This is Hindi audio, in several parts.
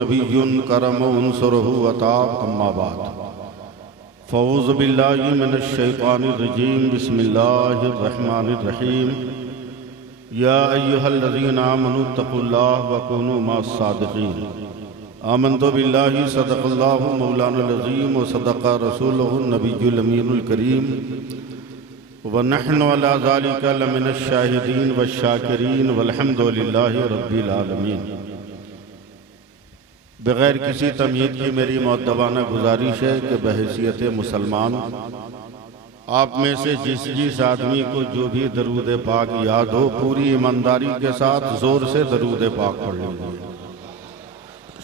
नबियुन करम उनसरहु वताब अम्मा बाद फ़ऊज़ु बिल्लाहि मिनश शैतानिर रजीम बिस्मिल्लाहिर रहमानिर रहीम या अय्युहल्लज़ीना आमनु तक़ुल्लाह व कूनू मअस सादिक़ीन आमन्तु बिल्लाहि सदक़ल्लाहु मौलानाल अज़ीम व सदक़ रसूलुहुन नबियुल अमीनुल करीम व नहनु अला ज़ालिका लमिनश शाहिदीन वश शाकिरीन वल्हम्दुलिल्लाहि रब्बिल आलमीन। बग़ैर किसी तमहीद की मेरी मुअद्दबाना गुजारिश है कि बहैसियत मुसलमान आप में से जिस आदमी को जो भी दरूद पाक याद हो पूरी ईमानदारी के साथ ज़ोर से दरूद पाक पढ़ लीजिए।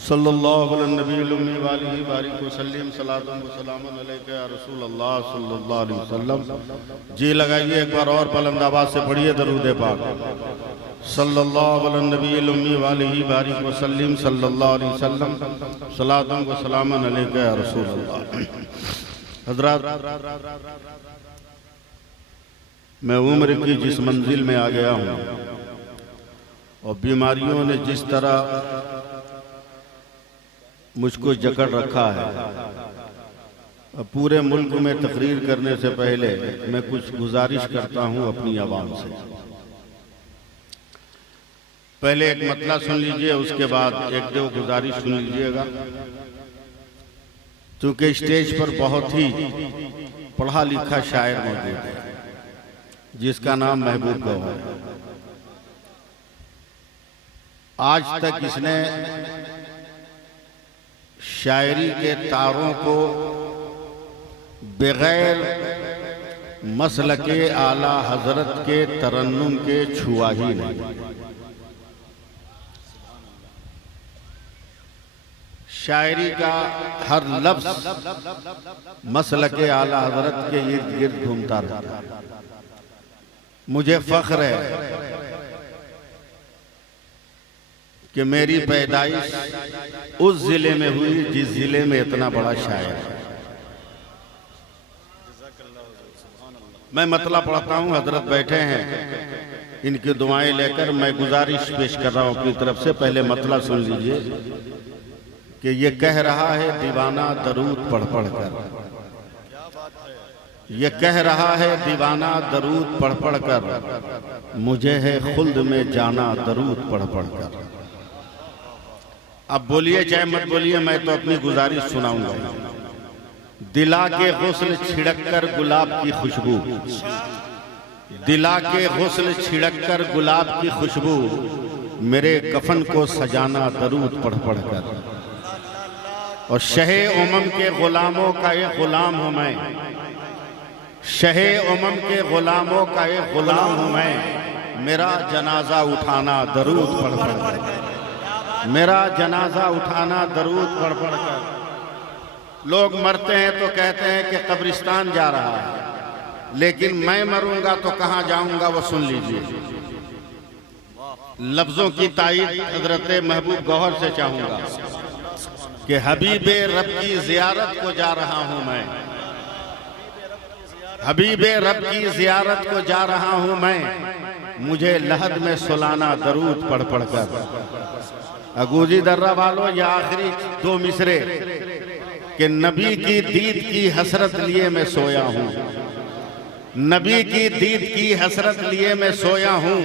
सल्लल्लाहु अलैहि नबील उम्मी व आलिहि बारिक वसल्लम सलातुन व सलामुन अलैका या रसूल अल्लाह सल्लल्लाहु अलैहि वसल्लम। जी लगाइए एक बार और बुलंद आवाज़ से पढ़िए दरूद पाक। सल्लल्लाहु अलैहि नबील उम्मी व आलिहि बारिक वसल्लम सल्लल्लाहु अलैहि वसल्लम सलातुन व सलामुन अलैका या रसूल अल्लाह। हज़रात, मैं उम्र की जिस मंजिल में आ गया हूँ और बीमारियों ने जिस तरह मुझको जकड़ रखा है, अब पूरे मुल्क में तकरीर करने से पहले मैं कुछ गुजारिश करता हूँ अपनी आवाम से। पहले एक मतला सुन लीजिए, उसके बाद एक दो गुजारिश सुन लीजिएगा। क्योंकि स्टेज पर बहुत ही पढ़ा लिखा शायर मौजूद है जिसका नाम महबूब गौहर है। आज तक इसने शायरी के तारों को बगैर मसलके आला हजरत के तरन्नुम के छुआ ही नहीं। शायरी का हर लफ्ज मसलके आला हजरत के इर्द गिर्द घूमता रहता है। मुझे फख्र है कि मेरी पैदाइश उस जिले में हुई जिस जिले में इतना बड़ा शायर है। मैं मतला पढ़ता हूँ, हजरत बैठे हैं, इनकी दुआएं लेकर मैं गुजारिश पेश कर रहा हूँ अपनी तरफ से। पहले मतला सुन लीजिए कि ये कह रहा है दीवाना दरूद पढ़ पढ़ कर, ये कह रहा है दीवाना दरूद पढ़ पढ़ कर, मुझे है खुल्द में जाना दरूद पढ़ पढ़ कर। अब बोलिए चाहे मत बोलिए, मैं तो अपनी गुजारिश सुनाऊंगा। दिला के गुस्ल छिड़क कर गुलाब की खुशबू, दिला के गुस्ल छिड़क कर गुलाब की खुशबू, मेरे कफन को सजाना दरूद पढ़ पढ़ कर। और शहे उमम के गुलामों का एक गुलाम हूं मैं, शहे उमम के गुलामों का एक गुलाम हूं मैं, मेरा जनाजा उठाना दरूद पढ़ पढ़ कर, मेरा जनाजा उठाना दरूद पढ़ पढ़ कर। लोग मरते हैं तो कहते हैं कि कब्रिस्तान जा रहा है, लेकिन मैं मरूंगा तो कहां जाऊंगा वो सुन लीजिए। लफ्जों की तायीद हजरत महबूब गौहर से चाहूंगा कि हबीबे रब की जियारत को जा रहा हूं मैं, हबीबे रब की जियारत को जा रहा हूं मैं, मुझे लहद में सुलाना दरूद पढ़ पढ़ कर। अगूजी दर्रा वालों, ये आखिरी दो मिसरे कि नबी की दीद की हसरत लिए मैं सोया हूँ, नबी की दीद की हसरत लिए मैं सोया हूँ,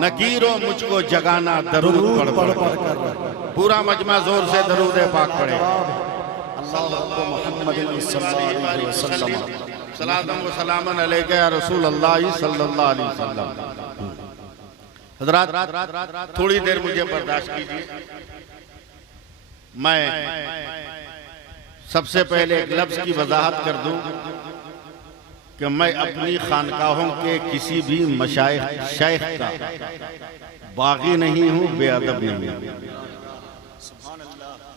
नकीरों मुझको जगाना दरूद पढ़ पढ़ कर। पूरा मजमा जोर से दरूद पाक पढ़े। सलातुन व सलामुन अलैका या रसूल अल्लाह सल्लल्लाहु अलैहि वसल्लम। हज़रात, थोड़ी देर मुझे बर्दाश्त कीजिए। मैं सबसे पहले एक लफ्ज की वजाहत कर दूं कि मैं अपनी खानकाहों के किसी भी मशाइख शेख का बागी नहीं हूं, बेअदब नहीं हूं।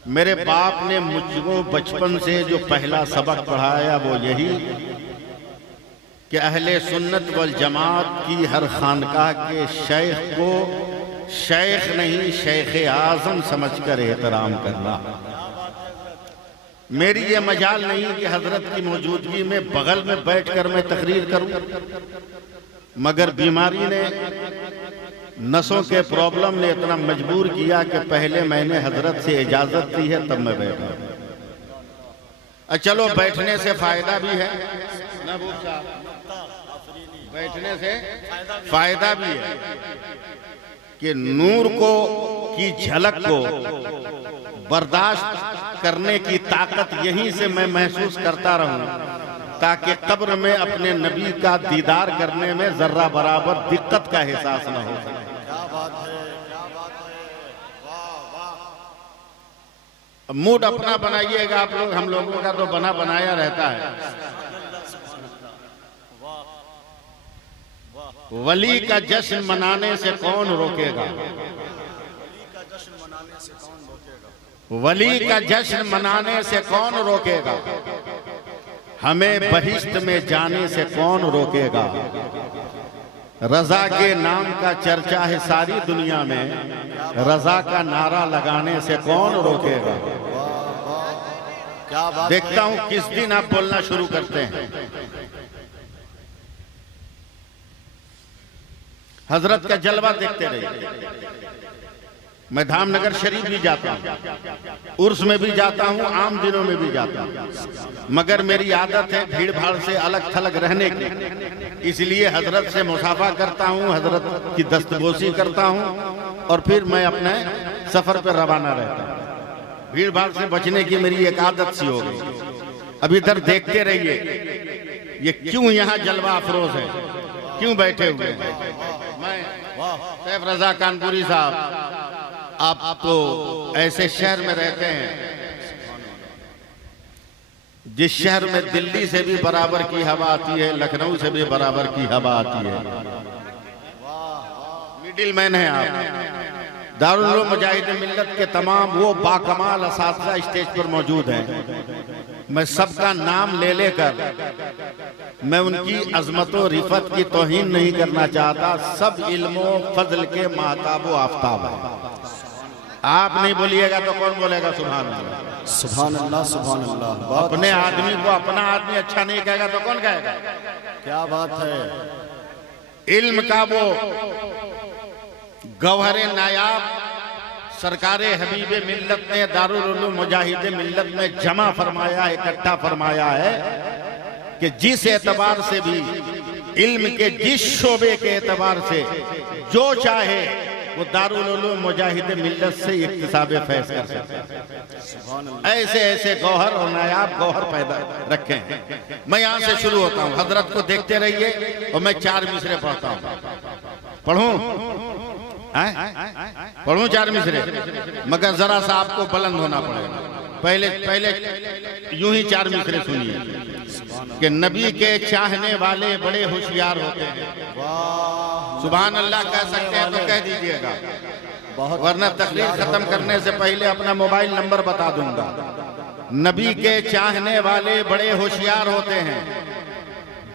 मेरे बाप ने मुझको बचपन से जो पहला सबक पढ़ाया वो यही कि अहले सुन्नत वल जमात की हर खानकाह के शेख को शेख नहीं शेख आज़म समझकर एहतराम करना। मेरी ये मजाल नहीं कि हजरत की मौजूदगी में बगल में बैठकर मैं तकरीर करूं, मगर बीमारी ने नसों के प्रॉब्लम ने इतना मजबूर किया कि पहले मैंने हजरत से इजाजत दी है तब मैं बैठा। चलो बैठने से फायदा भी है, बैठने से फायदा भी है कि नूर को की झलक को बर्दाश्त करने की ताकत यहीं से मैं महसूस करता रहूं, ताकि कब्र में अपने नबी का दीदार करने में जर्रा बराबर दिक्कत का एहसास न हो। मूड अपना बनाइएगा आप लोग, हम लोगों का तो बना बनाया रहता है। वली का जश्न मनाने से कौन रोकेगा, वली का जश्न मनाने से कौन रोकेगा, हमें बहिश्त में जाने से कौन रोकेगा। रजा के नाम का चर्चा है सारी दुनिया में, रजा का नारा लगाने से कौन रोकेगा। देखता हूं किस दिन आप बोलना शुरू करते हैं। हजरत का जलवा देखते रहिए। मैं धामनगर शरीफ भी जाता हूँ, उर्स में भी जाता हूँ, आम दिनों में भी जाता हूँ, मगर मेरी आदत है भीड़ भाड़ से अलग थलग रहने की। इसलिए हजरत से मुसाफा करता हूँ, हजरत की दस्तबोसी करता हूँ और फिर मैं अपने सफर पर रवाना रहता हूँ। भीड़ भाड़ से बचने की मेरी एक आदत सी हो गई। अब इधर देखते रहिए ये क्यों यहाँ जलवा अफरोज है, क्यों बैठे हुए हैं। मैं सैफ रजा कानपुरी साहब, आप तो ऐसे शहर में रहते हैं जिस शहर में दिल्ली से भी बराबर की हवा आती है, लखनऊ से भी बराबर की हवा आती है। मिडिल मैन है आप। दारुल उलूम मुजाहिदीन मिल्लत के तमाम वो बाकमाल असातिज़ा स्टेज पर मौजूद हैं। मैं सबका नाम ले लेकर मैं उनकी अजमत और रिफत की तौहीन नहीं करना चाहता। सब इल्मो फजल के महताब व आफ्ताब है। आप नहीं बोलिएगा तो कौन बोलेगा। सुभान अल्लाह, सुभान अल्लाह, सुभान अल्लाह। अपने आदमी को अपना आदमी अच्छा नहीं कहेगा तो कौन कहेगा। क्या बात है। इल्म का वो गौहरे नायाब सरकारे हबीबे मिल्लत ने दारुल उलूम मुजाहिदे मिल्लत में जमा फरमाया, इकट्ठा फरमाया है कि जिस एतबार से भी इल्म के जिस शोबे के एतबार से जो चाहे वो दारुल उलूम मुजाहिदे मिल्लत से इक्तिसाब फैज़ कर सकते। ऐसे ऐसे गौहर और नायाब गौहर पैदा रखे हैं। मैं यहाँ से शुरू होता हूँ। हजरत को देखते रहिए और मैं 4 मिसरे पढ़ता हूँ। पढ़ूं 4 मिसरे, मगर जरा सा आपको बुलंद होना पड़ेगा। पहले यूं ही 4 मिसरे सुनिए कि नबी के चाहने वाले बड़े होशियार होते हैं। सुभान अल्लाह कह सकते हैं तो कह दीजिएगा, वरना तकरीर खत्म करने से पहले अपना मोबाइल नंबर बता दूंगा। नबी के चाहने वाले बड़े होशियार होते हैं।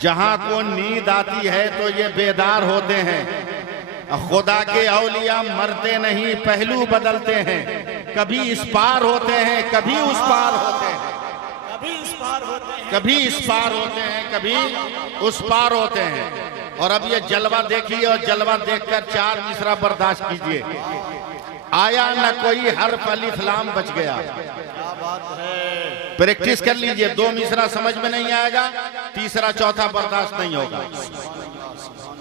जहां को नींद आती है तो ये बेदार होते हैं। खुदा के औलिया मरते नहीं, पहलू बदलते हैं। कभी इस पार होते हैं, कभी उस पार होते हैं, कभी इस पार होते हैं, कभी इस पार होते हैं, कभी उस पार होते हैं। और अब ये जलवा देखिए और जलवा देखकर 4 मिसरा बर्दाश्त कीजिए। आया न कोई हर्फ अलिफ लाम बच गया। प्रैक्टिस कर लीजिए। 2 मिसरा समझ में नहीं आएगा, तीसरा चौथा बर्दाश्त नहीं होगा।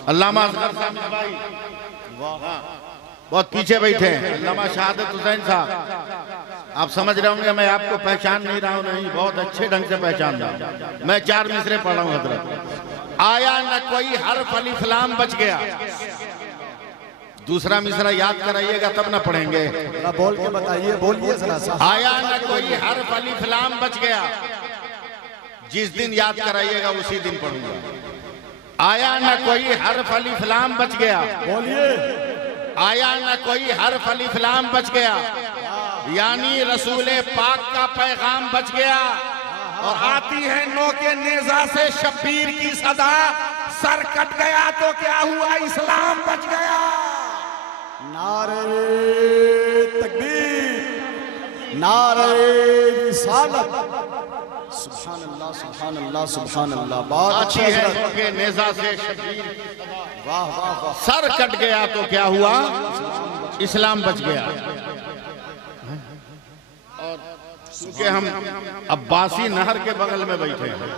अल्लामा भाई बहुत पीछे बैठे हैं, अल्लामा शहादत हुसैन साहब। आप समझ रहे होंगे मैं आपको पहचान नहीं रहा हूं। नहीं, बहुत अच्छे ढंग से पहचान रहा हूं। मैं 4 मिसरे पढ़ रहा हूं। हजरत आया न कोई हर्फ अलिफ लाम बच गया। दूसरा मिसरा याद कराइएगा तब ना पढ़ेंगे। बोल के बताइए, बोलिए जरा सा। आया न कोई हर्फ अलिफ लाम बच गया। जिस दिन याद कराइएगा उसी दिन पढ़ूंगा। आया न कोई हर्फ अलिफ लाम बच गया। बोलिए। आया न कोई हर्फ अलिफ लाम बच गया, यानी रसूले पाक का पैगाम बच गया। और आती है नो के नेजा से शब्बीर की सदा, सर कट गया तो क्या हुआ, इस्लाम बच गया। नारे तकबीर, नारे रिसालत, सुभान अल्लाह सुभान अल्लाह सुभान अल्लाह। बहुत अच्छी अच्छी है हजरत। के नेजा से शबीर वाह वाह वाह। सर कट गया तो क्या हुआ, इस्लाम बच गया। और क्योंकि हम अब्बासी नहर के बगल में बैठे हैं,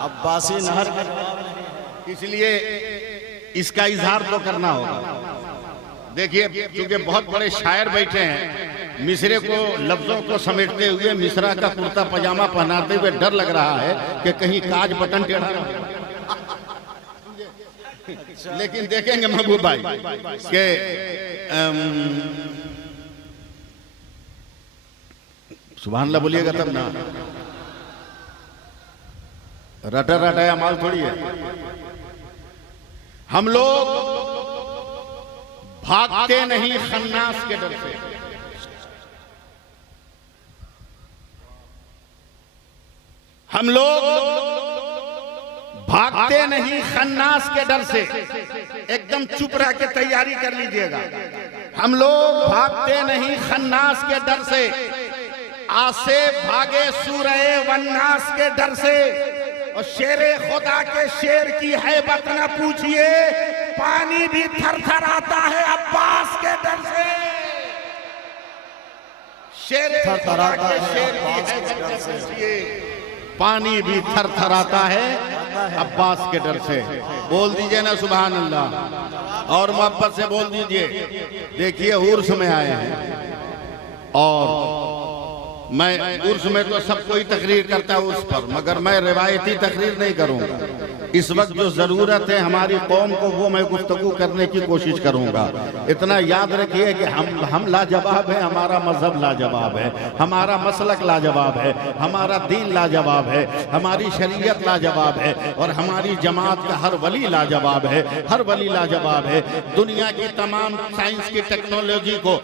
अब्बासी नहर के इसलिए इसका इजहार तो करना होगा। देखिए, क्योंकि बहुत बड़े शायर बैठे हैं, मिसरे को लफ्जों को समेटते हुए मिसरा का कुर्ता पजामा पहनाते हुए डर लग रहा है कि कहीं काज बटन टेढ़ा ना हो। लेकिन देखेंगे महबूब भाई के सुभान अल्लाह बोलिएगा तब ना, रटा रटाया माल थोड़ी है। हम लोग भागते नहीं खन्नास के डर से, हम लोग भागते नहीं खन्नास के डर से। एकदम चुप रह के तैयारी कर लीजिएगा। हम लोग भागते नहीं खन्नास के डर से, आसे भागे सूरए वन्नास के डर से। और शेरे खुदा के शेर की हैबत न पूछिए, पानी भी थर-थर आता है अब्बास के डर से। शेरे खुदा के शेर की हैबत न पूछिए, पानी भी थर-थराता है अब्बास के डर से। बोल दीजिए ना सुभान अल्लाह, और मोहब्बत से बोल दीजिए। देखिए, उर्स में आए हैं और मैं उर्स में तो सब कोई तकरीर करता है उस पर, मगर मैं रिवायती तकरीर नहीं करूंगा। इस वक्त जो जरूरत है हमारी कौम को, वो मैं गुफ्तगू करने की कोशिश करूंगा। इतना याद रखिए कि हम लाजवाब है, हमारा मजहब लाजवाब है, हमारा मसलक लाजवाब है, हमारा दीन लाजवाब है, हमारी शरीयत लाजवाब है, और हमारी जमात का हर वली लाजवाब है, हर वली लाजवाब है। दुनिया की तमाम साइंस की टेक्नोलॉजी को,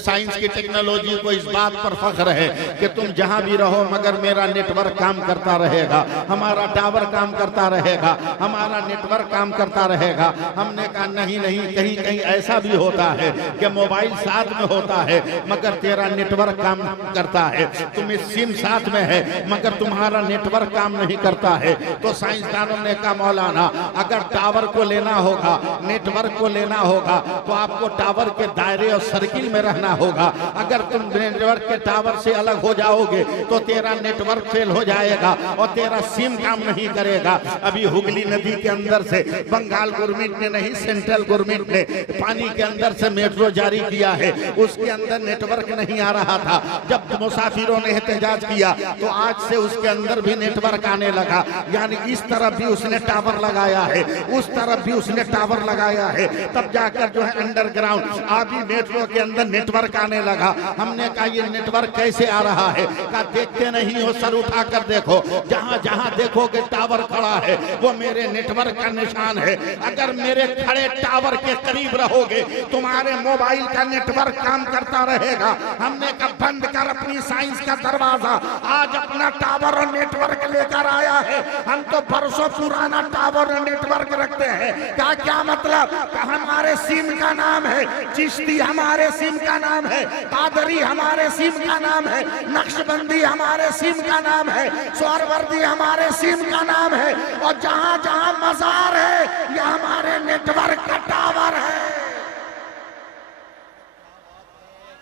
साइंस की टेक्नोलॉजी को इस बात पर फख्र है कि तुम जहां भी रहो मगर मेरा नेटवर्क काम करता रहेगा, हमारा टावर काम करता रहेगा, हमारा नेटवर्क काम करता रहेगा। हमने कहा नहीं नहीं, कहीं कहीं ऐसा भी होता है कि मोबाइल साथ में होता है मगर तेरा नेटवर्क काम करता है, तुम्हें सिम साथ में है मगर तुम्हारा नेटवर्क काम नहीं करता है। तो साइंसदानों ने कहा मौलाना, अगर टावर को लेना होगा, नेटवर्क को लेना होगा, तो आपको टावर के दायरे और सर्किल में रहना होगा। अगर तुम नेटवर्क के टावर से अलग हो जाओगे तो तेरा नेटवर्क फेल हो जाएगा और तेरा सिम काम नहीं करेगा। अभी हुगली नदी के अंदर से बंगाल गवर्नमेंट ने नहीं, सेंट्रल गवर्नमेंट ने पानी के अंदर से मेट्रो जारी किया है, उसके अंदर नेटवर्क नहीं आ रहा था। जब मुसाफिरों ने एहतजाज किया तो आज से उसके अंदर भी नेटवर्क आने लगा। यानी इस तरफ भी उसने टावर लगाया है, उस तरफ भी उसने टावर लगाया है, तब जाकर जो है अंडरग्राउंड अभी मेट्रो के अंदर नेटवर्क आने लगा। हमने कहा ये नेटवर्क कैसे आ रहा है? कहा देखते नहीं हो, सर उठा कर देखो, जहां जहां देखोगे टावर खड़ा है वो मेरे नेटवर्क का निशान है। अगर मेरे खड़े टावर के करीब रहोगे तुम्हारे मोबाइल का नेटवर्क काम करता रहेगा। हमने कहा बंद कर अपनी साइंस का दरवाजा, आज अपना टावर और नेटवर्क लेकर आया है। हम तो बरसों पुराना टावर और नेटवर्क रखते हैं। क्या मतलब? हमारे सिम का नाम है चिश्ती, हमारे सिम का नाम है कादरी, हमारे सिम का नाम है नक्शबंदी, हमारे सिम का नाम है सोहरवर्दी, हमारे सिम का नाम है। और जहां जहां मजार है यह हमारे नेटवर्क का टावर है।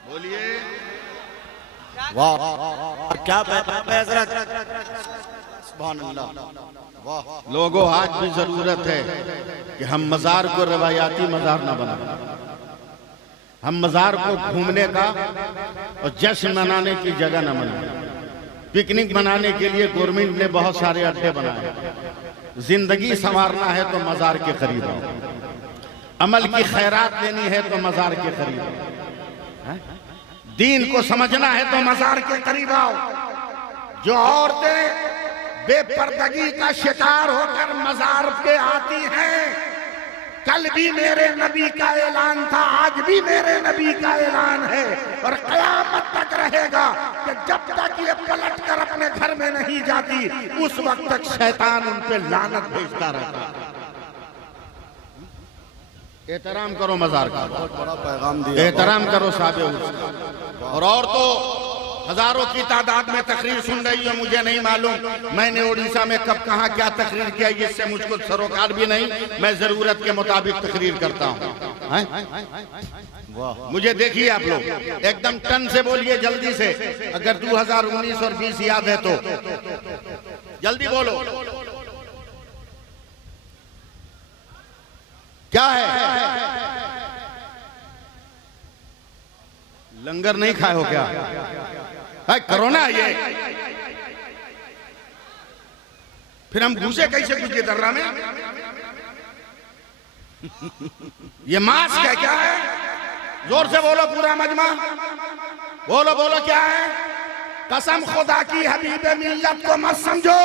बोलिए वाह, क्या पैगाम है हजरत, सुभान अल्लाह। वाह, लोगों आज भी जरूरत है कि हम मजार को रवायाती मजार न बनाएं। हम मजार को घूमने का और जश्न मनाने की जगह न बनाएं। पिकनिक मनाने के लिए गवर्नमेंट ने बहुत सारे अड्डे बनाए। जिंदगी संवारना है तो मजार के करीब आओ, अमल की खैरात लेनी है तो मजार के करीब आओ, दीन को समझना है तो मजार के करीब आओ। जो औरतें बेपर्दगी का शिकार होकर मजार पे आती हैं, कल भी मेरे नबी का ऐलान था, आज भी मेरे नबी का ऐलान है और कयामत तक रहेगा कि जब तक ये पलट कर अपने घर में नहीं जाती उस वक्त तक शैतान उन पे लानत भेजता रहता। एहतराम करो मजार का, बहुत बड़ा पैगाम दिया। एहतराम करो साहब उसका। और तो हजारों की तादाद में तकरीर सुन रही है, मुझे नहीं मालूम मैंने उड़ीसा में कब कहाँ क्या तकरीर किया, इससे मुझको सरोकार भी नहीं, मैं जरूरत के मुताबिक तकरीर करता हूँ। मुझे देखिए आप लोग एकदम टन से बोलिए जल्दी से, अगर 2019 और 20 याद है तो जल्दी बोलो क्या है? लंगर नहीं खाए हो क्या? है कोरोना ये, फिर हम घुसे कैसे कुछ के दर्रा में? ये मास्क है क्या है? जोर से बोलो पूरा मजमा, बोलो बोलो क्या है? कसम खुदा की हबीब मिल्लत को मत समझो,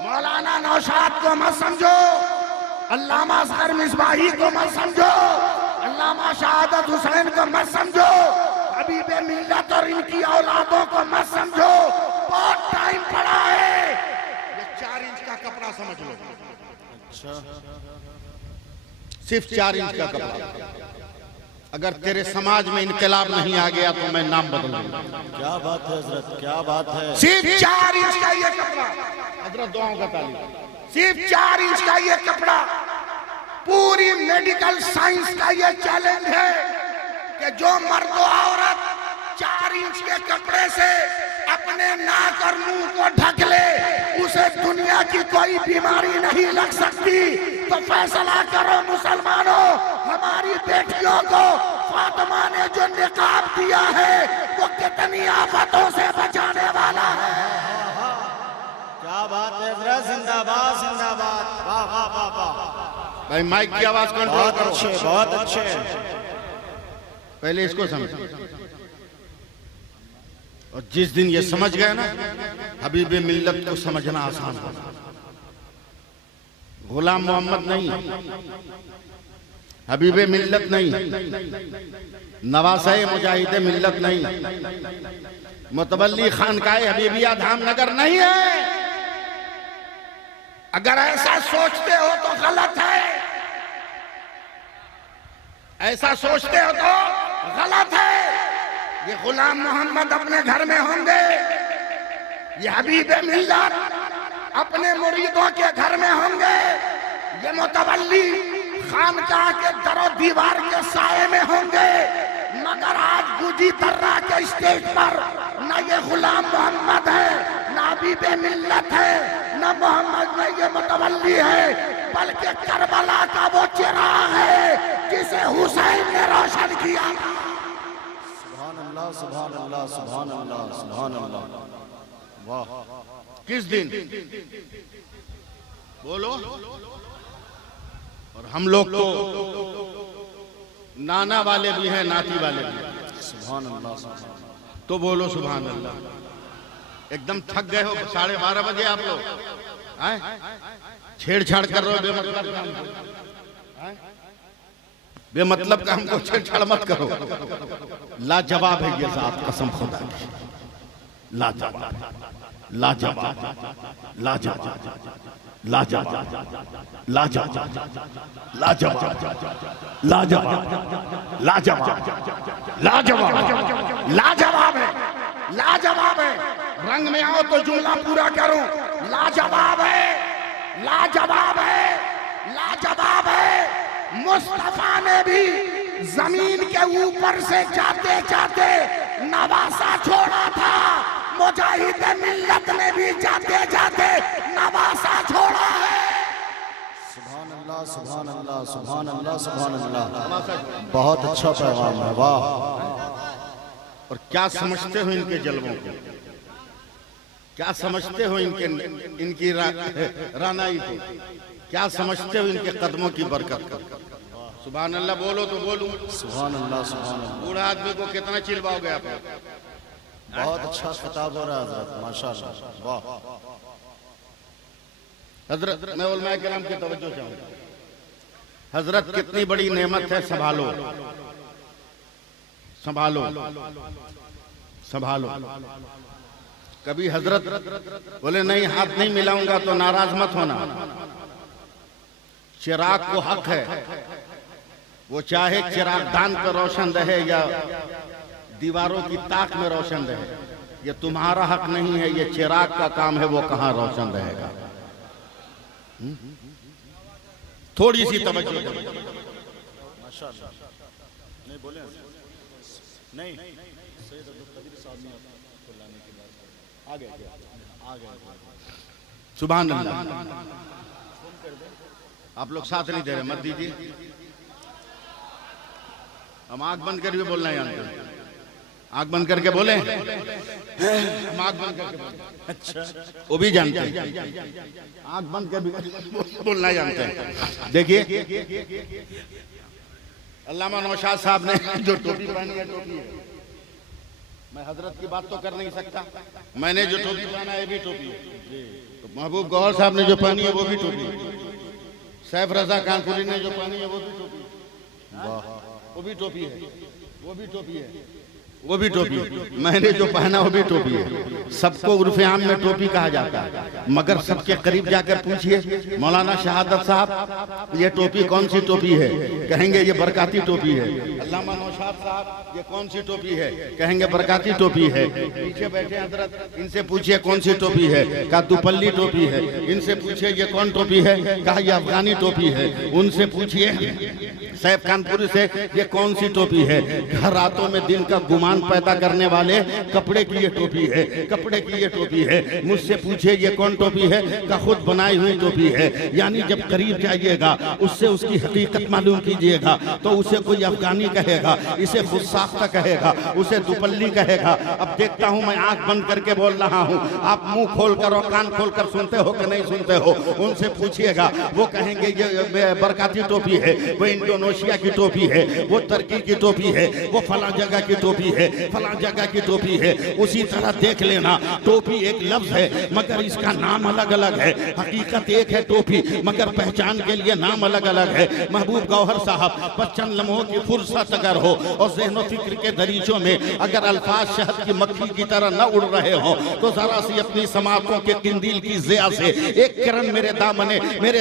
मौलाना नौशाद को मत समझो, अल्लामा असगर मिसबाही को मत समझो, अल्लामा शहादत हुसैन को मत समझो, हबीब मिल्लत और इनकी औलादों को मत समझो। बहुत टाइम पड़ा है, ये 4 इंच का कपड़ा समझ लो। अच्छा, सिर्फ 4 इंच का कपड़ा। अगर तेरे समाज में इनकलाब नहीं आ गया तो मैं नाम बदलूंगा। क्या बात है हजरत, क्या बात है। सिर्फ 4 इंच का ये कपड़ा, हजरत दुआओं का तालीम, सिर्फ 4 इंच का ये कपड़ा। पूरी मेडिकल साइंस का ये चैलेंज है कि जो मर्द और औरत 4 इंच के कपड़े से अपने नाक और मुंह को ढक ले, उसे दुनिया की कोई बीमारी नहीं लग सकती। तो फैसला करो मुसलमानों, हमारी बेटियों को फातिमा ने जो निकाब दिया है वो कितनी आफतों से बचाने वाला है। क्या बात है हजरत, जिंदाबाद जिंदाबाद, वाह वाह वाह वाह। भाई माइक की आवाज कंट्रोल करो। अच्छे, बहुत अच्छे। पहले इसको समझ, और जिस दिन ये समझ गए ना, हबीब मिल्लत को समझना आसान हो। गुलाम मोहम्मद नहीं, हबीब मिल्लत नहीं, नवासाए मुजाहिदे मिल्लत नहीं, मुतवल्ली खानकाए हबीबिया धामनगर नहीं है। अगर ऐसा सोचते हो तो गलत है, ऐसा सोचते हो तो गलत है। ये गुलाम मोहम्मद अपने घर में होंगे, ये हबीब मिल्लत अपने मुरीदों के घर में होंगे, ये मुतवल्ली खानकाह के दरो दीवार के साए में होंगे। मगर आज गुजी दर्रा के स्टेज पर न ये गुलाम मोहम्मद है, न हबीब मिल्लत है, न मोहम्मद में ये मुतवल्ली है, बल्कि करबला का वो चिराग है जिसे हुसैन ने रोशन किया। सुभान अल्लाह सुभान अल्लाह सुभान अल्लाह सुभान अल्लाह, वाह। किस दिन बोलो? और हम लोग तो नाना वाले भी हैं, नाती वाले भी हैं। सुभान अल्लाह, तो बोलो सुभान अल्लाह। एकदम थक गए हो, 12:30 बजे आप लोग छेड़छाड़ कर रहे हो बेमतलब काम, बेमतलब काम को छेड़छाड़ मत करो। लाजवाब है ये जात, कसम खुदा की, लाजवाब लाजवाब लाजवाब लाजवाब लाजवाब लाजवाब लाजवाब लाजवाब लाजवाब लाजवाब है, लाजवाब है। रंग में आओ तो जुमला पूरा करो। लाजवाब है, लाजवाब है, लाजवाब है। मुस्तफा ने भी जमीन के ऊपर से जाते जाते नवासा छोड़ा था, मुजाहिद मिल्लत ने भी जाते जाते नवासा छोड़ा है। सुभान अल्लाह सुभान अल्लाह सुभान अल्लाह सुभान अल्लाह, बहुत अच्छा पैगाम है, वाह। और क्या समझते हो इनके जलवों को, क्या समझते हो इनकी रानाई को, क्या समझते हो इनके कदमों की बरकत को? सुभान अल्लाह बोलो तो बोलूं। सुभान अल्लाह सुभान अल्लाह। बूढ़ा आदमी को कितना चिल्लाओगे आप? बहुत अच्छा खिताब हो रहा है हजरत, माशाअल्लाह, वाह। हजरत मैं उलमा किराम की तवज्जो चाहूंगा। हजरत कितनी बड़ी नेमत है, संभालो संभालो संभालो। कभी हजरत बोले नहीं हाथ नहीं मिलाऊंगा तो नाराज मत होना। चिराग को हक है, वो चाहे चिराग दान पर रोशन रहे या दीवारों की ताक में रोशन रहे, ये तुम्हारा हक नहीं है, ये चिराग का काम है, वो कहां रोशन रहेगा। थोड़ी सी तवज्जो नहीं बोले नहीं सुभान अल्लाह। आप लोग साथ नहीं दे रहे, मत दीजिए। हम आंख बंद करके बोलना है, जानते हैं, आंख बंद करके बोले, हम आंख बंद करके बोले, अच्छा वो भी जानते हैं, आंख बंद करके बोलना जानते हैं। देखिए अल्लामा नौशाद साहब ने जो टोपी पहनी है, टोपी है, मैं हजरत की बात तो कर नहीं सकता, मैंने जो टोपी पहना है भी टोपी है, तो महबूब गौहर साहब ने जो पहनी है वो भी टोपी है, सैफ रजा कानपुरी ने जो पहनी है वो भी टोपी है, वो भी टोपी है, वो भी टोपी है, वो भी टोपी है, मैंने जो पहना वो भी टोपी है। सबको उर्फ़े आम में टोपी कहा जाता है, मगर सबके करीब जाकर पूछिए मौलाना शहादत साहब ये टोपी कौन सी टोपी है, कहेंगे ये बरकाती टोपी है। अल्लामा नौशाद साहब ये कौन सी टोपी है, कहेंगे बरकाती टोपी है। पीछे बैठे हजरत, इनसे पूछिए कौन सी टोपी है, कहा दुपल्ली टोपी है। इनसे पूछिए ये कौन टोपी है, कहा ये अफगानी टोपी है। उनसे पूछिए सैफ कानपुरी से ये कौन सी टोपी है, हर रातों में दिन का गुमान पैदा करने वाले कपड़े की ये टोपी है, कपड़े की ये टोपी है। मुझसे पूछे ये कौन टोपी है, का खुद बनाई हुई टोपी है। यानी जब करीब जाइएगा उससे उसकी हकीकत मालूम कीजिएगा तो उसे कोई अफगानी कहेगा, इसे खुद साख्ता कहेगा, उसे दुपल्ली कहेगा। अब देखता हूं मैं आंख बंद करके बोल रहा हूं, आप मुंह खोलकर और कान खोलकर सुनते हो कि नहीं सुनते हो। उनसे पूछिएगा वो कहेंगे ये बरकाती टोपी है, वो इंडोनेशिया की टोपी है, वो तुर्की की टोपी है, वो फला जगह की टोपी है, फला जगह की टोपी है। उसी तरह देख लेना टोपी एक लफ्ज है मगर इसका नाम अलग अलग है। हकीकत एक है टोपी मगर पहचान के लिए नाम अलग अलग है। महबूब गौहर साहब 55 लम्हों की फुर्सत अगर हो और ज़हनो फिक्र के दरीचों में अगर अल्फाज शहद की मक्खी की तरह न उड़ रहे हो तो जरा सी अपनी समातों के किंदील की ज़िया से एक किरण मेरे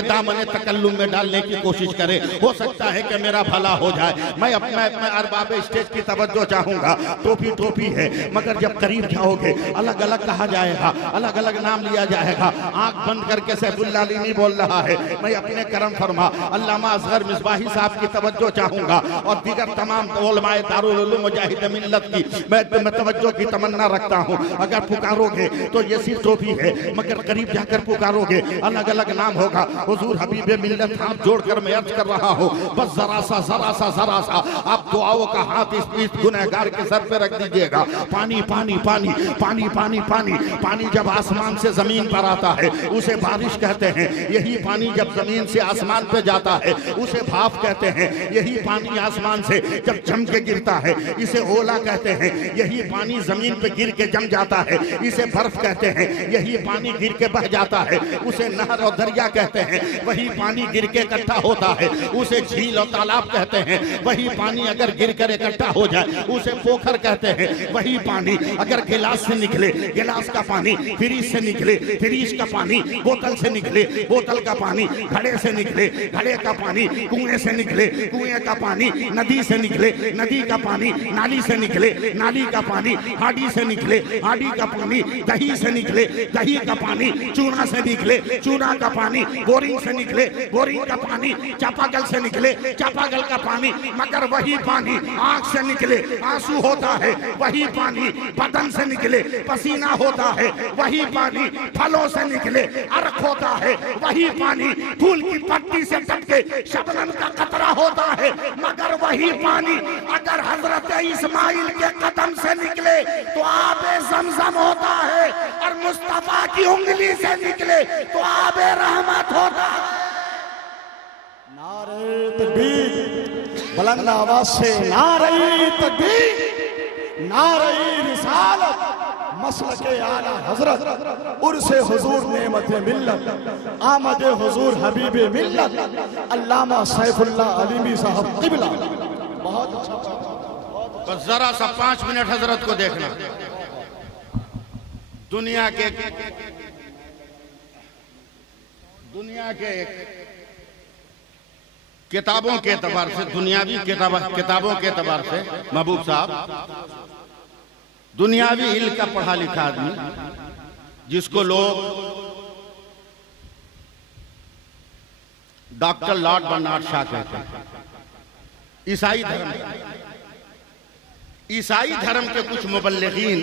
दामने तकल्लुम में डालने की कोशिश करे। हो सकता है कि मेरा भला हो जाए। मैं अपने अरबाब स्टेज की तवज्जो चाहूंगा। टोपी टोपी है मगर जब करीब जाओगे अलग अलग कहा जाएगा, अलग अलग नाम लिया जाएगा। आंख बंद करके सैफुल्लाह अली नहीं बोल रहा है, मैं अपने करम फरमा अल्लामा असगर मिसबाही साहब की तवज्जो चाहूंगा और दीगर तमाम उलमाए दारुल उलूम मुजाहिद मिल्लत की मैं तवज्जो की तमन्ना रखता हूं। अगर पुकारोगे तो ये सिर्फ टोपी है मगर करीब जाकर पुकारोगे अलग अलग नाम होगा। हुजूर हबीब मिल्लत हाथ जोड़कर मैं अर्ज कर रहा हूं, बस जरा सा आप दुआओं का हाथ इस गुनहगार के सर पे रख दीजिएगा। पानी पानी पानी पानी पानी पानी पानी जब आसमान से जमीन पर आता है उसे बारिश कहते हैं। यही पानी जब जमीन से आसमान पे जाता है उसे भाप कहते हैं। यही पानी आसमान से जब जम के गिरता है इसे ओला कहते हैं। यही पानी जमीन पे गिर के जम जाता है इसे बर्फ कहते हैं। यही पानी गिर के बह जाता है उसे नहर और दरिया कहते हैं। वही पानी गिर के इकट्ठा होता है उसे झील और तालाब कहते हैं। वही पानी अगर गिर कर इकट्ठा हो जाए उसे पोखर कहते हैं। वही पानी अगर गिलास से निकले, गिलास का पानी फ्रिज से निकले, फ्रिज का पानी बोतल से निकले, बोतल का पानी घड़े से निकले, घड़े का पानी कुएं से निकले, कुएं का पानी नदी से निकले, नदी का पानी नाली से निकले, नाली का पानी हाडी से निकले, हाडी का पानी दही से निकले, दही का पानी चूना से निकले, चूना का पानी बोरिंग से निकले, बोरिंग का पानी चापाकल से निकले, चापाकल का पानी मगर वही पानी आंख से निकले आंसू होता है। वही पानी बदन से निकले पसीना होता है। वही पानी फलों से निकले अर्क होता है। वही पानी फूल की पत्ती से टपके शबनम का कतरा होता है। मगर वही पानी अगर हजरत इस्माइल के कदम से निकले तो आबे ज़मज़म होता है और मुस्तफा की उंगली से निकले तो आबे रहमत होता है। नारे तकबीर, बुलंद आवाज से नारे तकबीर, नारे रिसालत, मसलके आला हजरत, उर्से हुजूर नेमत मिल्लत, आमद हुजूर हबीब मिल्लत, अल्लामा सैफुल्लाह अलीमी साहब क़िबला। बहुत अच्छा। बस जरा सा 5 मिनट हजरत को देखना। दुनिया के किताबों के एतबार से, दुनियावी किताबों के एतबार से महबूब साहब दुनियावी इल्म का पढ़ा लिखा आदमी, जिसको लोग डॉक्टर लॉर्ड बर्नार्ड शॉ कहते हैं, ईसाई धर्म के कुछ मुबल्लिगीन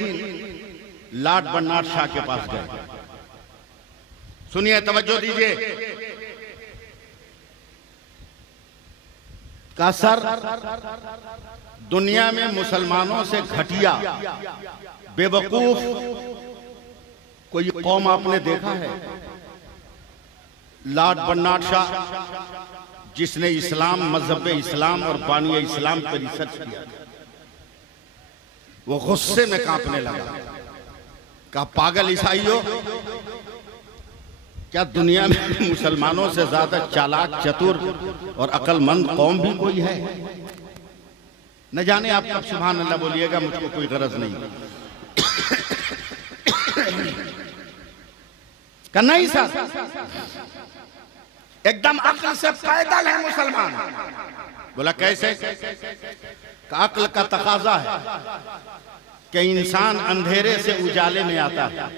लॉर्ड बर्नार्ड शॉ के पास गए। सुनिए, तवज्जो दीजिए। का सर, दुनिया में मुसलमानों से घटिया बेवकूफ कोई कौम आपने देखा है? लॉर्ड बर्नार्ड शॉ, जिसने इस्लाम, मजहब इस्लाम और बानी इस्लाम पर रिसर्च किया, वो गुस्से में कांपने लगा। कहा, पागल ईसाइयों, क्या दुनिया में मुसलमानों से ज्यादा चालाक, चतुर और अक्लमंद कौम भी कोई है? न जाने आप कब सुभान अल्लाह बोलिएगा, मुझको कोई गरज नहीं। का नहीं सर, एकदम अक्ल से पैदल है मुसलमान। बोला कैसे? का अक्ल का तकाजा है कि इंसान अंधेरे से उजाले में आता है।